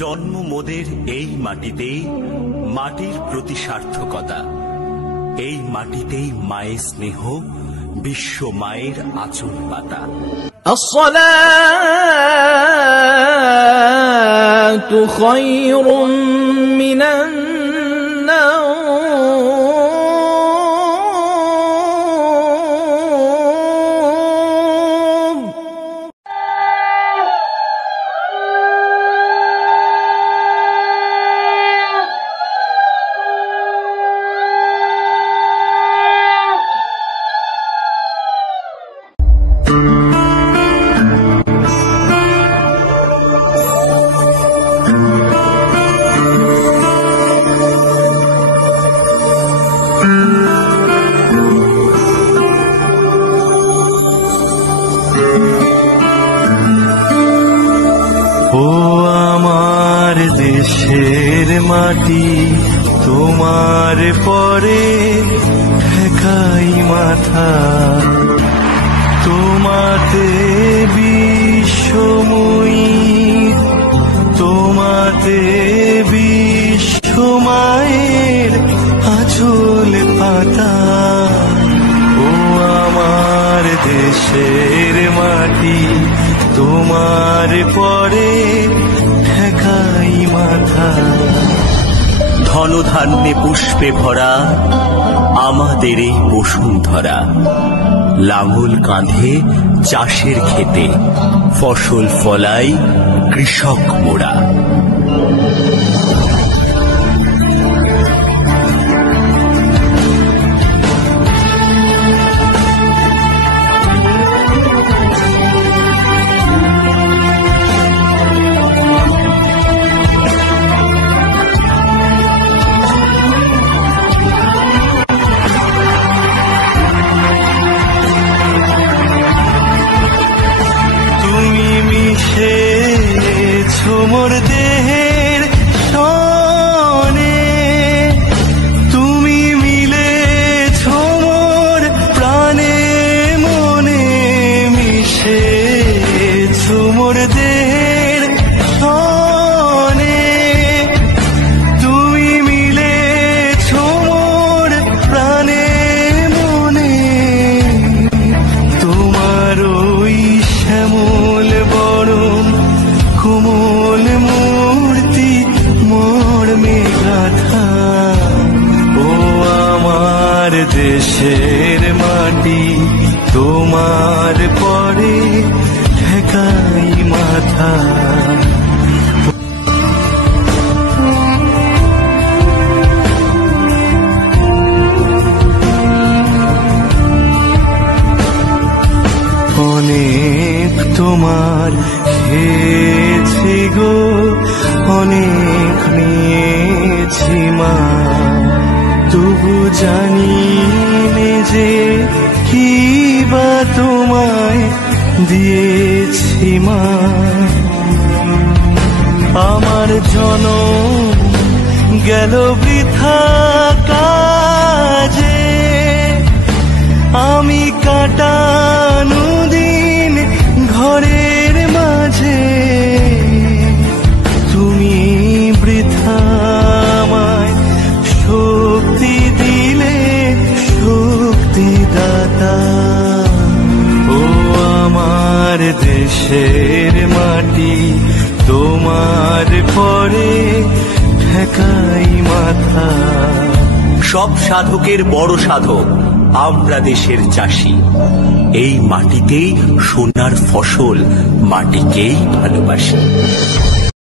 জন্ম মোদের এই মাটিতেই, মাটির প্রতি সার্থকতা। এই মাটিতেই মায়ের স্নেহ, বিশ্ব মায়ের আঁচল পাতা। আসসালাতু খায়রুম মিনান নাওম। ও আমার দেশের মাটি, তোমার পরে ঠেকাই মাথা। তোমাতে বিশ্বময়ী, তোমাতে বিশ্ব মায়ের আঁচল পাতা। ও আমার দেশের মাটি, তোমার পরে ঠেকাই মাথা। ধনধান্যে পুষ্পে ভরা আমাদের এই বসুন্ধরা। লাঙল কাঁধে চাষের খেতে, ফসল ফলাই কৃষক মোরা। মোর দেহের সনে, তুমি মিলেছ মোর প্রাণে মনে। মিশেছ মোর দেহের সনে, তুমি মিলেছ মোর প্রাণে মনে। তোমার ওই শ্যামল বরণ কোমল মূর্তি মর্মে গাথা। ও আমার দেশের মাটি, তোমার পরে ঠেকাই মাথা। অনেক তোমার খেয়েছি গো, অনেক নিয়েছি মা। তবু জানি নে যে কি বা তোমায় দিয়েছি মা। আমার জনম গেল বৃথা কাজে, আমি কাটানো দিন ঘরের মাঝে। তুমি বৃথা আমায় শক্তি দিলে, শক্তিদাতা। ও আমার দেশের মাটি, তোমার পরে ঠেকাই মাথা। সব সাধকের বড় সাধক আমরা দেশের চাষি। এই মাটিতেই সোনার ফসল, মাটিকেই ভালোবাসি।